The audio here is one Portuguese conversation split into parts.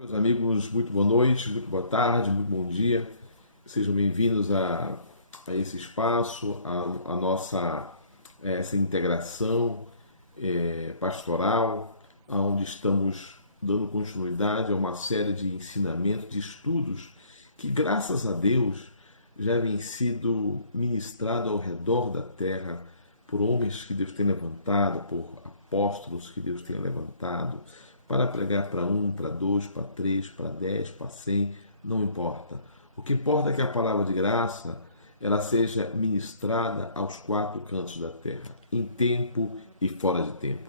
Meus amigos, muito boa noite, muito boa tarde, muito bom dia. Sejam bem-vindos a esse espaço, a nossa essa integração pastoral, onde estamos dando continuidade a uma série de ensinamentos, de estudos que, graças a Deus, já vem sido ministrado ao redor da terra por homens que Deus tem levantado, por apóstolos que Deus tem levantado, para pregar para um, para dois, para três, para 10, para 100, não importa. O que importa é que a palavra de graça ela seja ministrada aos quatro cantos da terra, em tempo e fora de tempo.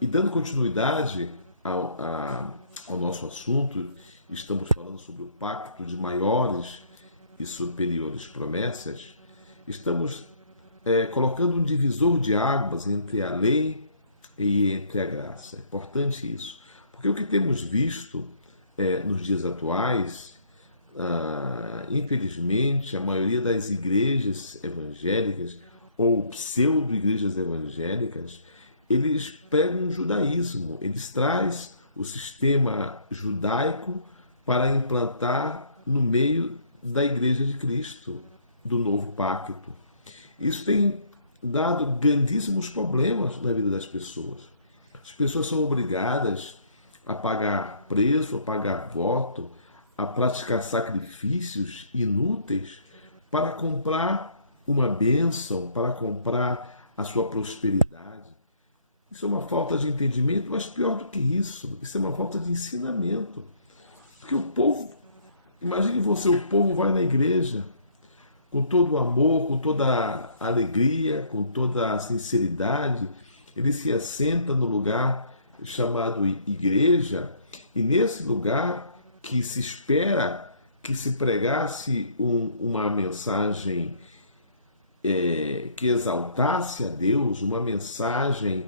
E dando continuidade ao nosso assunto, estamos falando sobre o pacto de maiores e superiores promessas, estamos colocando um divisor de águas entre a lei e entre a graça. É importante isso, porque o que temos visto nos dias atuais, infelizmente, a maioria das igrejas evangélicas ou pseudo-igrejas evangélicas, eles pregam um judaísmo, eles trazem o sistema judaico para implantar no meio da Igreja de Cristo, do novo pacto. Isso tem dado grandíssimos problemas na vida das pessoas. As pessoas são obrigadas a pagar preço, a pagar voto, a praticar sacrifícios inúteis para comprar uma bênção, para comprar a sua prosperidade. Isso é uma falta de entendimento, mas pior do que isso é uma falta de ensinamento. Porque o povo, imagine você, o povo vai na igreja com todo o amor, com toda a alegria, com toda a sinceridade, ele se assenta no lugar chamado igreja, e nesse lugar que se espera que se pregasse uma mensagem que exaltasse a Deus, uma mensagem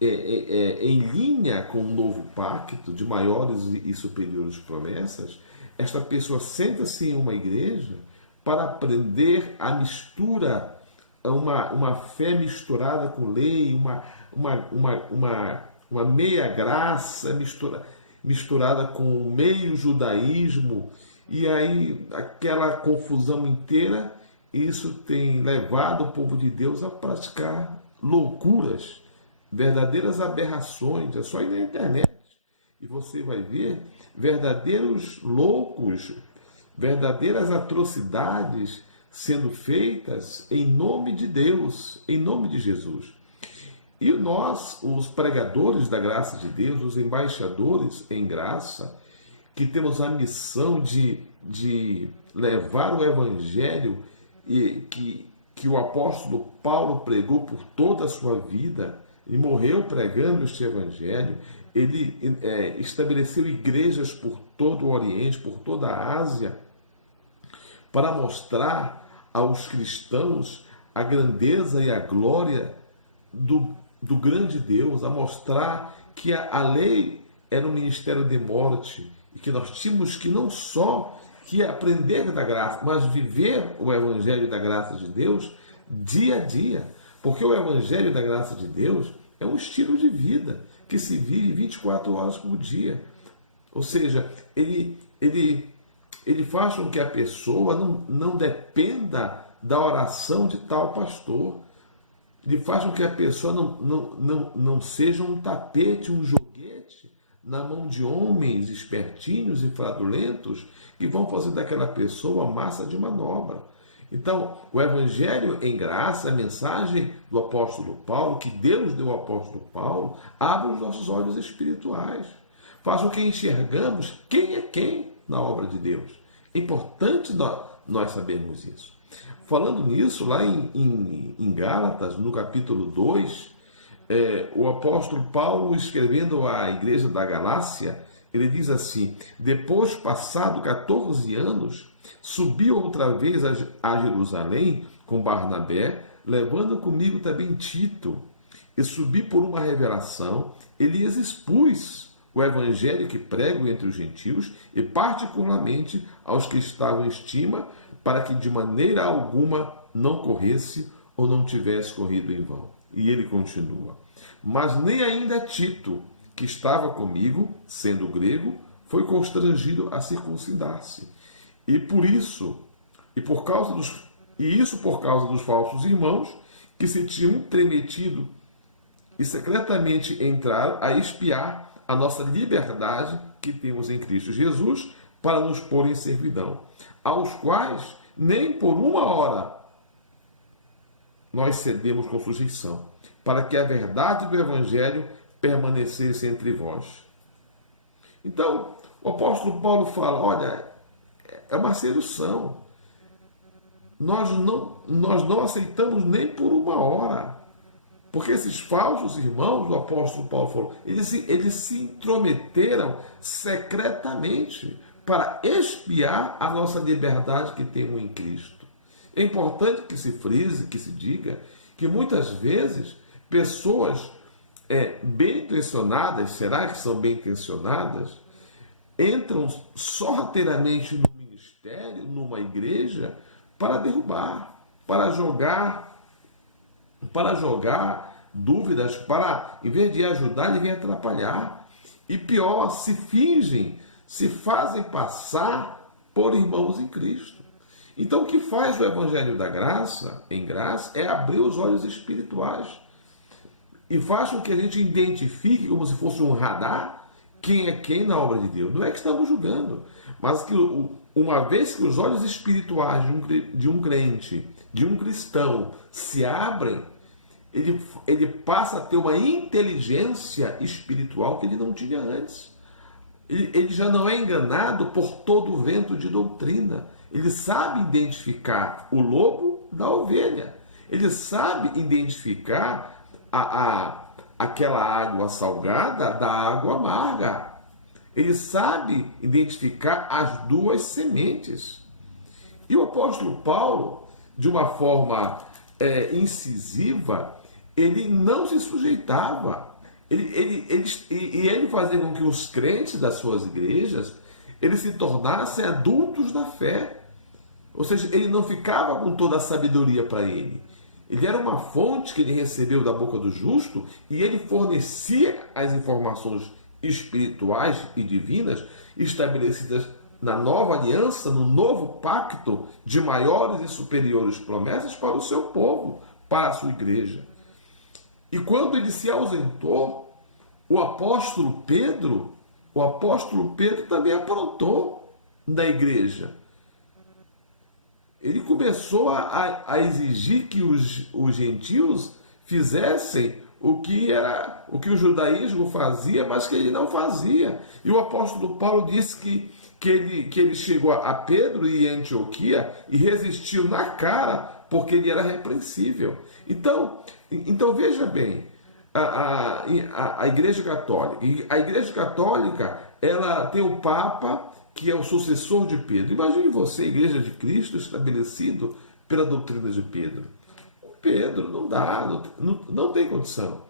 em linha com o novo pacto de maiores e superiores promessas, esta pessoa senta-se em uma igreja para aprender a mistura, uma fé misturada com lei, uma meia graça misturada com meio judaísmo, e aí aquela confusão inteira, isso tem levado o povo de Deus a praticar loucuras, verdadeiras aberrações. É só ir na internet e você vai ver verdadeiros loucos, verdadeiras atrocidades sendo feitas em nome de Deus, em nome de Jesus. E nós, os pregadores da graça de Deus, os embaixadores em graça, que temos a missão de levar o evangelho que o apóstolo Paulo pregou por toda a sua vida e morreu pregando este evangelho. Ele estabeleceu igrejas por todo o Oriente, por toda a Ásia, para mostrar aos cristãos a grandeza e a glória do grande Deus, a mostrar que a lei era um ministério de morte e que nós tínhamos que não só que aprender da graça, mas viver o evangelho da graça de Deus dia a dia, porque o evangelho da graça de Deus é um estilo de vida que se vive 24 horas por dia. Ou seja, ele faz com que a pessoa não dependa da oração de tal pastor. Ele faz com que a pessoa não seja um tapete, um joguete na mão de homens espertinhos e fraudulentos que vão fazer daquela pessoa massa de manobra. Então, o Evangelho em graça, a mensagem do apóstolo Paulo, que Deus deu ao apóstolo Paulo, abre os nossos olhos espirituais. Faz com que enxergamos quem é quem na obra de Deus. É importante nós sabermos isso. Falando nisso, lá em Gálatas, no capítulo 2, o apóstolo Paulo, escrevendo à igreja da Galácia, ele diz assim: depois, passado 14 anos, subi outra vez a Jerusalém com Barnabé, levando comigo também Tito, e subi por uma revelação, Elias expus o evangelho que prego entre os gentios, e particularmente aos que estavam em estima, para que de maneira alguma não corresse ou não tivesse corrido em vão. E ele continua: mas nem ainda Tito, que estava comigo, sendo grego, foi constrangido a circuncidar-se. E por isso, por causa dos falsos irmãos que se tinham entremetido e secretamente entraram a espiar a nossa liberdade que temos em Cristo Jesus para nos pôr em servidão, aos quais nem por uma hora nós cedemos com sujeição, para que a verdade do Evangelho permanecesse entre vós. Então, o apóstolo Paulo fala, olha, é uma sedução. Nós não aceitamos nem por uma hora. Porque esses falsos irmãos, o apóstolo Paulo falou, eles se intrometeram secretamente para espiar a nossa liberdade que temos em Cristo. É importante que se frise, que se diga, que muitas vezes pessoas bem intencionadas, será que são bem intencionadas, entram sorrateiramente no ministério, numa igreja, para derrubar, para jogar dúvidas, para, em vez de ajudar, ele vem atrapalhar. E pior, se fazem passar por irmãos em Cristo. Então, o que faz o Evangelho da Graça, em graça, é abrir os olhos espirituais. E faz com que a gente identifique, como se fosse um radar, quem é quem na obra de Deus. Não é que estamos julgando, mas que uma vez que os olhos espirituais de um crente, de um cristão, se abrem, ele passa a ter uma inteligência espiritual que ele não tinha antes. Ele já não é enganado por todo o vento de doutrina. Ele sabe identificar o lobo da ovelha. Ele sabe identificar aquela água salgada da água amarga. Ele sabe identificar as duas sementes. E o apóstolo Paulo, de uma forma incisiva, ele não se sujeitava. Ele fazia com que os crentes das suas igrejas eles se tornassem adultos da fé. Ou seja, ele não ficava com toda a sabedoria para ele. Ele era uma fonte que ele recebeu da boca do justo e ele fornecia as informações espirituais e divinas estabelecidas na nova aliança, no novo pacto de maiores e superiores promessas para o seu povo, para a sua igreja. E quando ele se ausentou, o apóstolo Pedro também aprontou na igreja. Ele começou a exigir que os gentios fizessem o que o judaísmo fazia, mas que ele não fazia. E o apóstolo Paulo disse que ele chegou a Pedro e Antioquia e resistiu na cara, porque ele era repreensível. Então veja bem, a Igreja Católica. E a Igreja Católica, ela tem o Papa, que é o sucessor de Pedro. Imagine você, Igreja de Cristo, estabelecido pela doutrina de Pedro. Pedro não dá, não tem condição.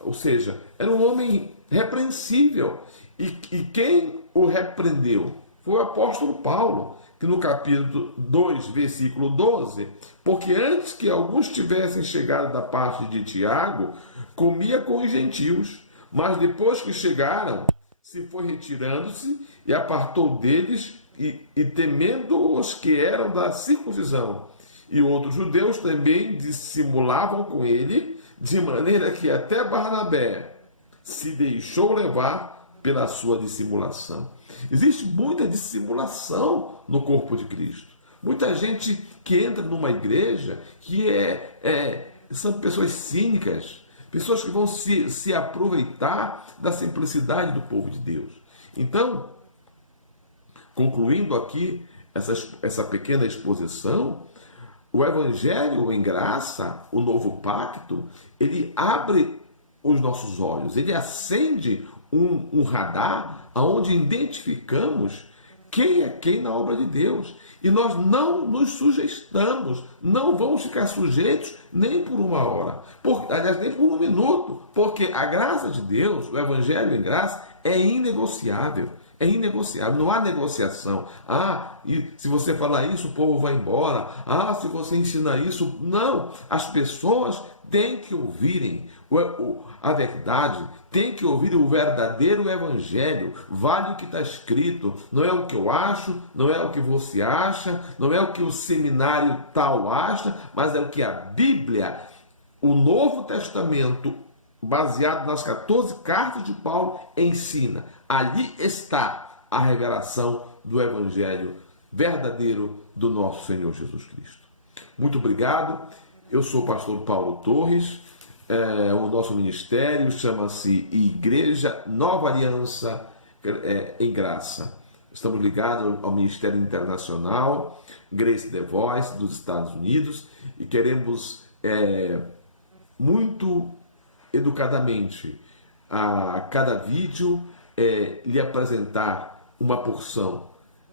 Ou seja, era um homem repreensível. E quem o repreendeu foi o apóstolo Paulo, que no capítulo 2, versículo 12, porque antes que alguns tivessem chegado da parte de Tiago, comia com os gentios, mas depois que chegaram, se foi retirando-se e apartou deles, e temendo os que eram da circuncisão. E outros judeus também dissimulavam com ele, de maneira que até Barnabé se deixou levar pela sua dissimulação. Existe muita dissimulação no corpo de Cristo. Muita gente que entra numa igreja que são pessoas cínicas, pessoas que vão se aproveitar da simplicidade do povo de Deus. Então, concluindo aqui essa pequena exposição, o Evangelho em graça, o novo pacto, ele abre os nossos olhos, ele acende um radar onde identificamos quem é quem na obra de Deus. E nós não nos sujeitamos, não vamos ficar sujeitos nem por uma hora, aliás, nem por um minuto, porque a graça de Deus, o Evangelho em graça, é inegociável. É inegociável, não há negociação. E se você falar isso, o povo vai embora. Se você ensinar isso... Não, as pessoas tem que ouvirem a verdade, tem que ouvir o verdadeiro evangelho. Vale o que está escrito, não é o que eu acho, não é o que você acha, não é o que o seminário tal acha, mas é o que a Bíblia, o Novo Testamento, baseado nas 14 cartas de Paulo, ensina. Ali está a revelação do evangelho verdadeiro do nosso Senhor Jesus Cristo. Muito obrigado. Eu sou o pastor Paulo Torres. O nosso ministério chama-se Igreja Nova Aliança em Graça. Estamos ligados ao Ministério Internacional Grace the Voice dos Estados Unidos e queremos muito educadamente a cada vídeo lhe apresentar uma porção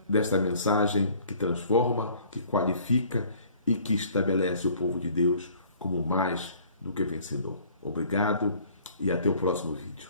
desta mensagem que transforma, que qualifica e que estabelece o povo de Deus como mais do que vencedor. Obrigado e até o próximo vídeo.